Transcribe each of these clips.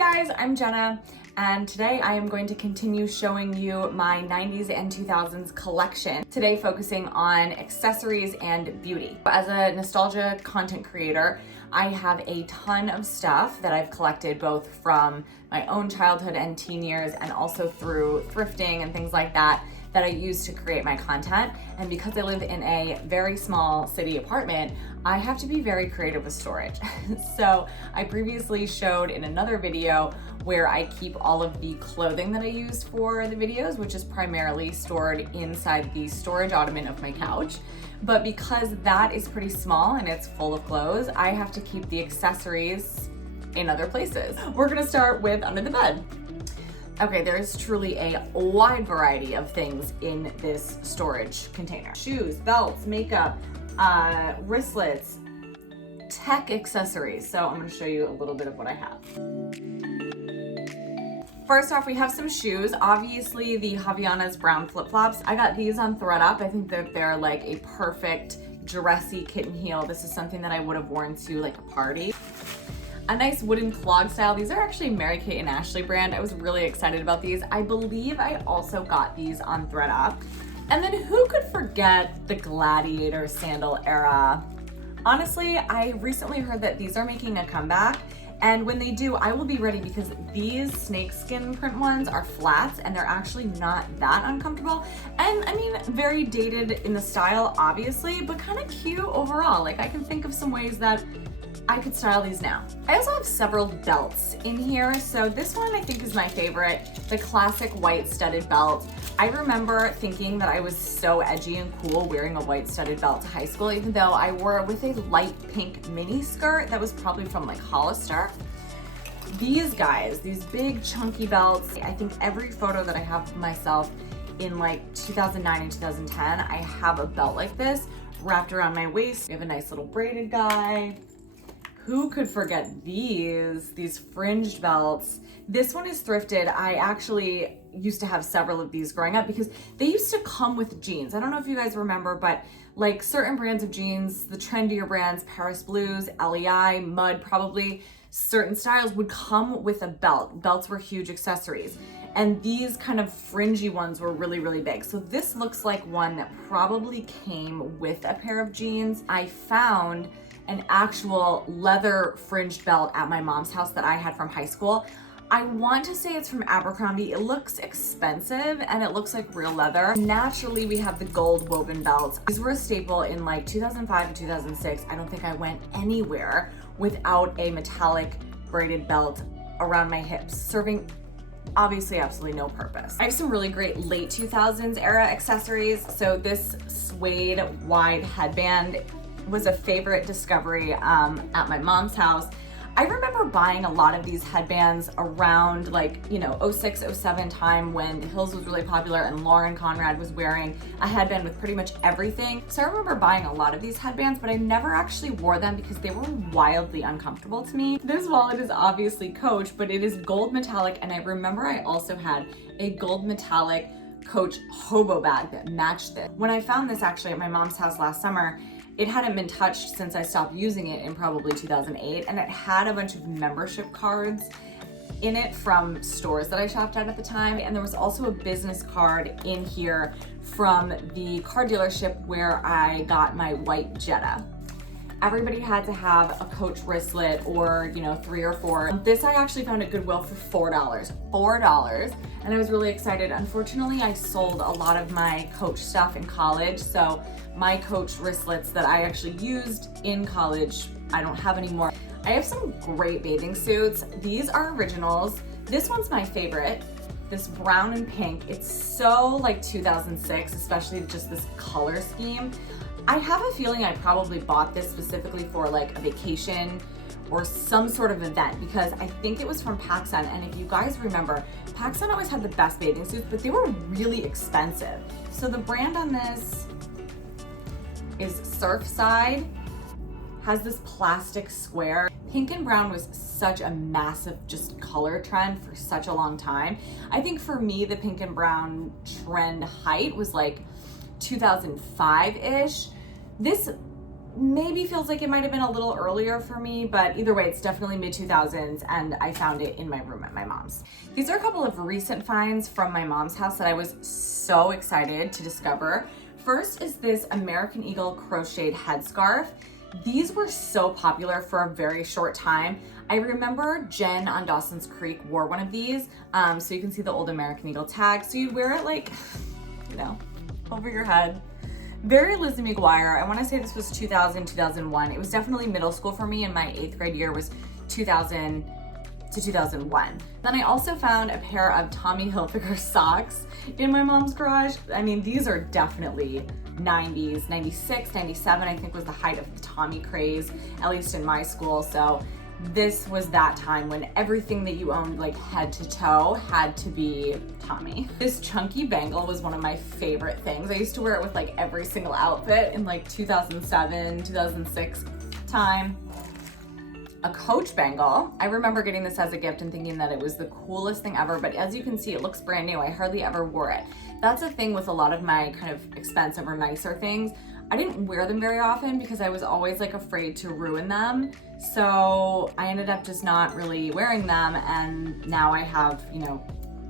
guys, I'm Jenna, and today I am going to continue showing you my 90s and 2000s collection. Today focusing on accessories and beauty. As a nostalgia content creator, I have a ton of stuff that I've collected both from my own childhood and teen years and also through thrifting and things like that I use to create my content. And because I live in a very small city apartment, I have to be very creative with storage. So I previously showed in another video where I keep all of the clothing that I use for the videos, which is primarily stored inside the storage ottoman of my couch. But because that is pretty small and it's full of clothes, I have to keep the accessories in other places. We're gonna start with under the bed. Okay, there's truly a wide variety of things in this storage container. Shoes, belts, makeup, wristlets, tech accessories. So I'm gonna show you a little bit of what I have. First off, we have some shoes. Obviously the Havaianas brown flip-flops. I got these on ThredUp. I think that they're like a perfect dressy kitten heel. This is something that I would have worn to like a party. A nice wooden clog style. These are actually Mary-Kate and Ashley brand. I was really excited about these. I believe I also got these on ThredUp. And then who could forget the gladiator sandal era? Honestly, I recently heard that these are making a comeback. And when they do, I will be ready because these snakeskin print ones are flats and they're actually not that uncomfortable. And I mean, very dated in the style, obviously, but kind of cute overall. Like I can think of some ways that I could style these now. I also have several belts in here. So this one I think is my favorite, the classic white studded belt. I remember thinking that I was so edgy and cool wearing a white studded belt to high school, even though I wore it with a light pink mini skirt that was probably from like Hollister. These guys, these big chunky belts, I think every photo that I have of myself in like 2009 and 2010, I have a belt like this wrapped around my waist. We have a nice little braided guy. Who could forget these fringed belts? This one is thrifted. I actually used to have several of these growing up because they used to come with jeans. I don't know if you guys remember, but like certain brands of jeans, the trendier brands, Paris Blues, LEI, Mud, probably certain styles would come with a belt. Belts were huge accessories. And these kind of fringy ones were really, really big. So this looks like one that probably came with a pair of jeans. I found an actual leather fringed belt at my mom's house that I had from high school. I want to say it's from Abercrombie. It looks expensive and it looks like real leather. Naturally, we have the gold woven belts. These were a staple in like 2005 and 2006. I don't think I went anywhere without a metallic braided belt around my hips, serving obviously absolutely no purpose. I have some really great late 2000s era accessories. So this suede wide headband was a favorite discovery at my mom's house. I remember buying a lot of these headbands around like, 06, 07 time when the Hills was really popular and Lauren Conrad was wearing a headband with pretty much everything. So I remember buying a lot of these headbands, but I never actually wore them because they were wildly uncomfortable to me. This wallet is obviously Coach, but it is gold metallic. And I remember I also had a gold metallic Coach hobo bag that matched this. When I found this actually at my mom's house last summer, it hadn't been touched since I stopped using it in probably 2008, and it had a bunch of membership cards in it from stores that I shopped at the time, and there was also a business card in here from the car dealership where I got my white Jetta. Everybody had to have a Coach wristlet or 3 or 4. This I actually found at Goodwill for $4, and I was really excited. Unfortunately, I sold a lot of my Coach stuff in college, so my Coach wristlets that I actually used in college, I don't have anymore. I have some great bathing suits. These are originals. This one's my favorite. This brown and pink. It's so like 2006, especially just this color scheme. I have a feeling I probably bought this specifically for like a vacation or some sort of event because I think it was from PacSun. And if you guys remember, PacSun always had the best bathing suits, but they were really expensive. So the brand on this is Surfside, has this plastic square. Pink and brown was such a massive just color trend for such a long time. I think for me, the pink and brown trend height was like 2005-ish. This maybe feels like it might have been a little earlier for me, but either way, it's definitely mid 2000s, and I found it in my room at my mom's. These are a couple of recent finds from my mom's house that I was so excited to discover. First is this American Eagle crocheted headscarf. These were so popular for a very short time. I remember Jen on Dawson's Creek wore one of these, so you can see the old American Eagle tag. So you'd wear it like, you know, over your head. Very Lizzie McGuire. I want to say this was 2000, 2001. It was definitely middle school for me, and my 8th grade year was 2000 to 2001. Then I also found a pair of Tommy Hilfiger socks in my mom's garage. I mean, these are definitely 90s, 96, 97, I think was the height of the Tommy craze, at least in my school. So this was that time when everything that you owned, like head to toe, had to be Tommy. This chunky bangle was one of my favorite things. I used to wear it with like every single outfit in like 2007, 2006 time. A Coach bangle. I remember getting this as a gift and thinking that it was the coolest thing ever, but as you can see, it looks brand new. I hardly ever wore it. That's a thing with a lot of my kind of expensive or nicer things. I didn't wear them very often because I was always like afraid to ruin them. So I ended up just not really wearing them, and now I have, you know,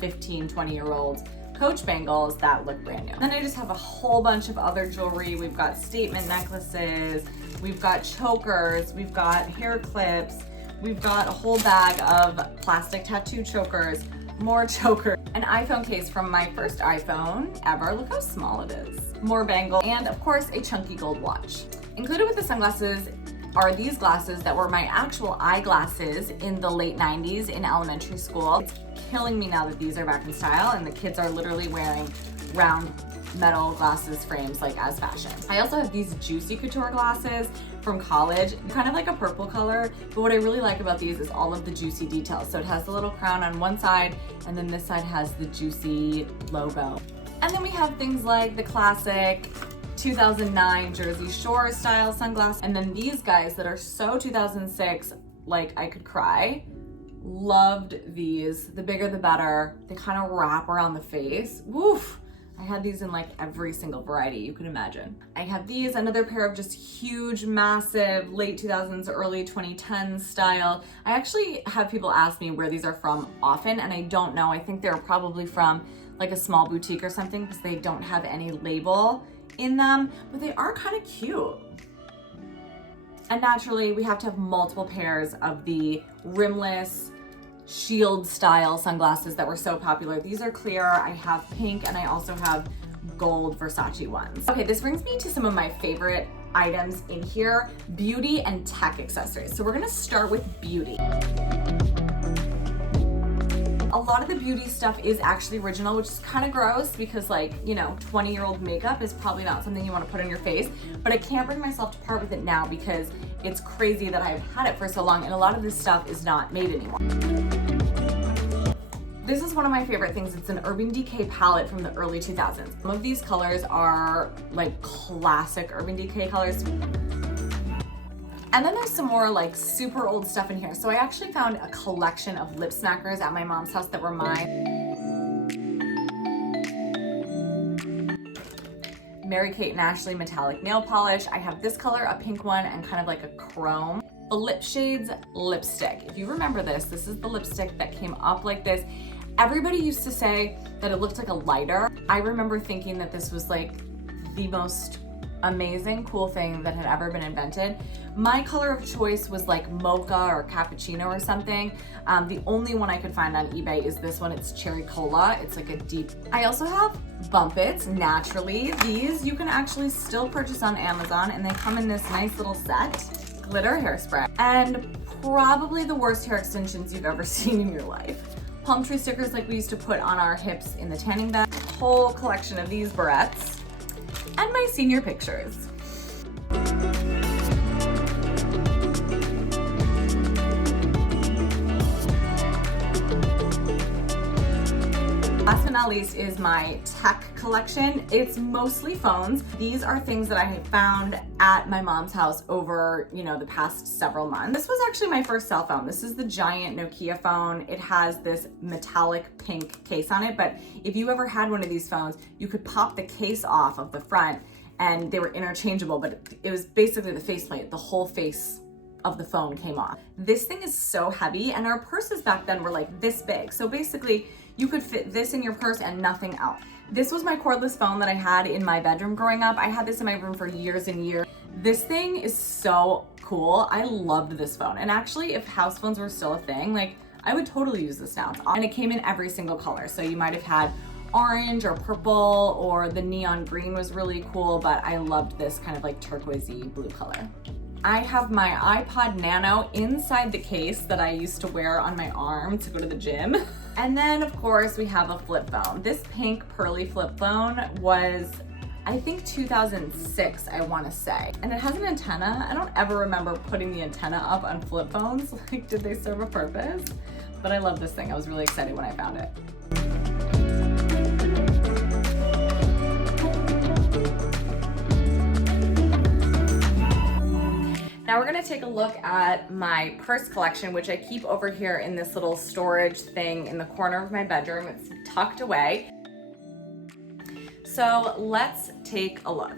15, 20-year-old Coach bangles that look brand new. Then I just have a whole bunch of other jewelry. We've got statement necklaces, we've got chokers, we've got hair clips, we've got a whole bag of plastic tattoo chokers, more chokers, an iPhone case from my first iPhone ever. Look how small it is. More bangle, and of course a chunky gold watch. Included with the sunglasses are these glasses that were my actual eyeglasses in the late 90s in elementary school. It's killing me now that these are back in style and the kids are literally wearing round metal glasses frames like as fashion. I also have these Juicy Couture glasses from college, kind of like a purple color, but what I really like about these is all of the Juicy details. So it has the little crown on one side, and then this side has the Juicy logo. And then we have things like the classic 2009 Jersey Shore style sunglasses, and then these guys that are so 2006, like I could cry. Loved these. The bigger the better. They kind of wrap around the face. Woof. I had these in like every single variety you could imagine. I have these, another pair of just huge, massive, late 2000s, early 2010s style. I actually have people ask me where these are from often, and I don't know. I think they're probably from like a small boutique or something because they don't have any label in them, but they are kind of cute. And naturally, we have to have multiple pairs of the rimless shield style sunglasses that were so popular. These are clear. I have pink, and I also have gold Versace ones. Okay, this brings me to some of my favorite items in here, beauty and tech accessories. So we're gonna start with beauty. A lot of the beauty stuff is actually original, which is kind of gross because, like, you know, 20-year-old makeup is probably not something you want to put on your face, but I can't bring myself to part with it now because it's crazy that I've had it for so long, and a lot of this stuff is not made anymore. This is one of my favorite things. It's an Urban Decay palette from the early 2000s. Some of these colors are like classic Urban Decay colors. And then there's some more like super old stuff in here. So I actually found a collection of lip smackers at my mom's house that were mine. Mary-Kate and Ashley metallic nail polish. I have this color, a pink one, and kind of like a chrome. The Lip Shades lipstick. If you remember this, this is the lipstick that came up like this. Everybody used to say that it looked like a lighter. I remember thinking that this was like the most amazing, cool thing that had ever been invented. My color of choice was like mocha or cappuccino or something. The only one I could find on eBay is this one. It's cherry cola. It's like a deep. I also have Bump Its Naturally. These you can actually still purchase on Amazon, and they come in this nice little set. Glitter hairspray. And probably the worst hair extensions you've ever seen in your life. Palm tree stickers like we used to put on our hips in the tanning bed. Whole collection of these barrettes. And my senior pictures. Last but not least is my tech collection. It's mostly phones. These are things that I have found at my mom's house over, you know, the past several months. This was actually my first cell phone. This is the giant Nokia phone. It has this metallic pink case on it, but if you ever had one of these phones, you could pop the case off of the front and they were interchangeable, but it was basically the faceplate. The whole face of the phone came off. This thing is so heavy, and our purses back then were like this big. So basically you could fit this in your purse and nothing else. This was my cordless phone that I had in my bedroom growing up. I had this in my room for years and years. This thing is so cool. I loved this phone. And actually, if house phones were still a thing, like I would totally use this now. And it came in every single color. So you might have had orange or purple, or the neon green was really cool, but I loved this kind of like turquoisey blue color. I have my iPod Nano inside the case that I used to wear on my arm to go to the gym. And then of course we have a flip phone. This pink pearly flip phone was, I think 2006, I wanna say. And it has an antenna. I don't ever remember putting the antenna up on flip phones. Like, did they serve a purpose? But I love this thing. I was really excited when I found it. Now we're gonna take a look at my purse collection, which I keep over here in this little storage thing in the corner of my bedroom. It's tucked away. So let's take a look.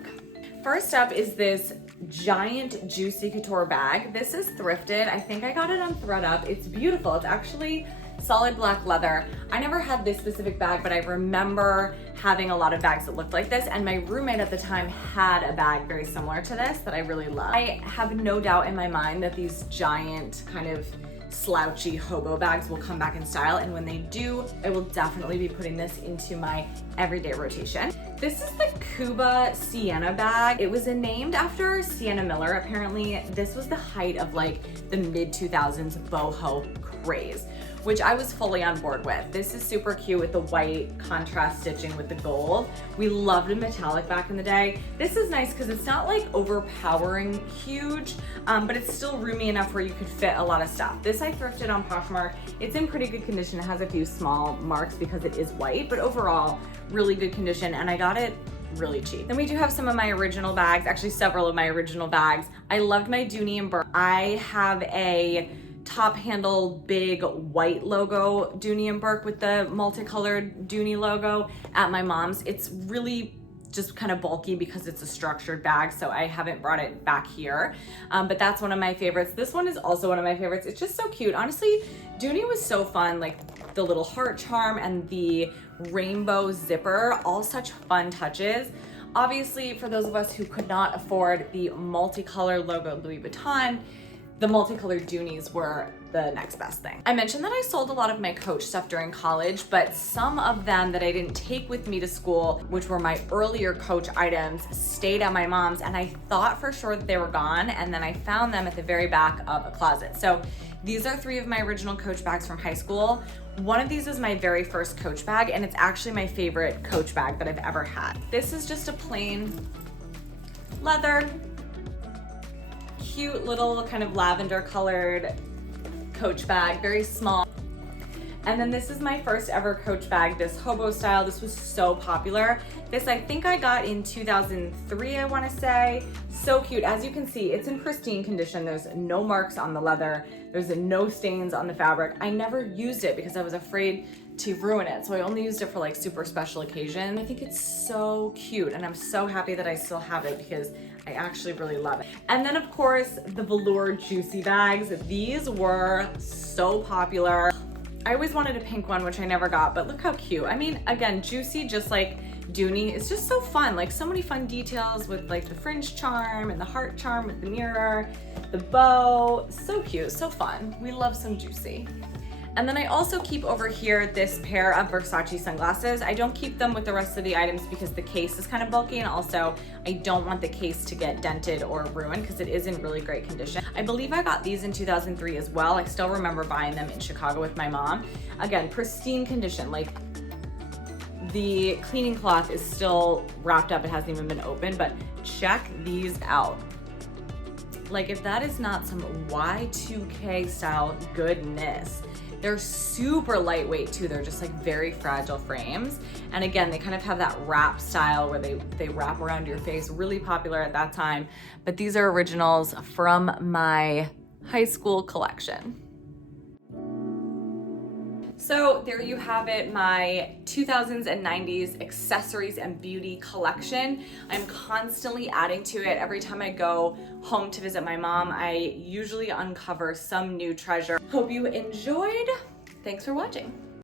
First up is this giant Juicy Couture bag. This is thrifted. I think I got it on ThredUp. It's beautiful. It's actually solid black leather. I never had this specific bag, but I remember having a lot of bags that looked like this, and my roommate at the time had a bag very similar to this that I really love. I have no doubt in my mind that these giant kind of slouchy hobo bags will come back in style, and when they do, I will definitely be putting this into my everyday rotation. This is the Cuba Sienna bag. It was named after Sienna Miller. Apparently, this was the height of like the mid-2000s boho craze, which I was fully on board with. This is super cute with the white contrast stitching with the gold. We loved a metallic back in the day. This is nice because it's not like overpowering huge, but it's still roomy enough where you could fit a lot of stuff. This I thrifted on Poshmark. It's in pretty good condition. It has a few small marks because it is white, but overall, really good condition, and I got it really cheap. Then we do have some of my original bags, actually several of my original bags. I loved my Dooney and Bourke. I have a top handle big white logo Dooney and Bourke with the multicolored Dooney logo at my mom's. It's really just kind of bulky because it's a structured bag, so I haven't brought it back here. But that's one of my favorites. This one is also one of my favorites. It's just so cute. Honestly, Dooney was so fun, like the little heart charm and the rainbow zipper, all such fun touches. Obviously, for those of us who could not afford the multicolor logo Louis Vuitton, the multicolored Dooneys were the next best thing. I mentioned that I sold a lot of my Coach stuff during college, but some of them that I didn't take with me to school, which were my earlier Coach items, stayed at my mom's, and I thought for sure that they were gone, and then I found them at the very back of a closet. So these are 3 of my original Coach bags from high school. One of these is my very first Coach bag, and it's actually my favorite Coach bag that I've ever had. This is just a plain leather, cute little kind of lavender colored Coach bag, very small. And then this is my first ever Coach bag, this hobo style. This was so popular. This I think I got in 2003, I wanna say. So cute. As you can see, it's in pristine condition. There's no marks on the leather. There's no stains on the fabric. I never used it because I was afraid to ruin it. So I only used it for like super special occasions. I think it's so cute, and I'm so happy that I still have it because I actually really love it. And then of course, the velour Juicy bags. These were so popular. I always wanted a pink one, which I never got, but look how cute. I mean, again, Juicy, just like Dooney, it's just so fun. Like so many fun details with like the fringe charm and the heart charm with the mirror, the bow, so cute, so fun. We love some Juicy. And then I also keep over here this pair of Versace sunglasses. I don't keep them with the rest of the items because the case is kind of bulky, and also I don't want the case to get dented or ruined because it is in really great condition. I believe I got these in 2003 as well. I still remember buying them in Chicago with my mom. Again, pristine condition, like the cleaning cloth is still wrapped up. It hasn't even been opened, but check these out. Like if that is not some Y2K style goodness. They're super lightweight too. They're just like very fragile frames. And again, they kind of have that wrap style where they wrap around your face, really popular at that time. But these are originals from my high school collection. So there you have it, my 2000s and 90s accessories and beauty collection. I'm constantly adding to it. Every time I go home to visit my mom, I usually uncover some new treasure. Hope you enjoyed. Thanks for watching.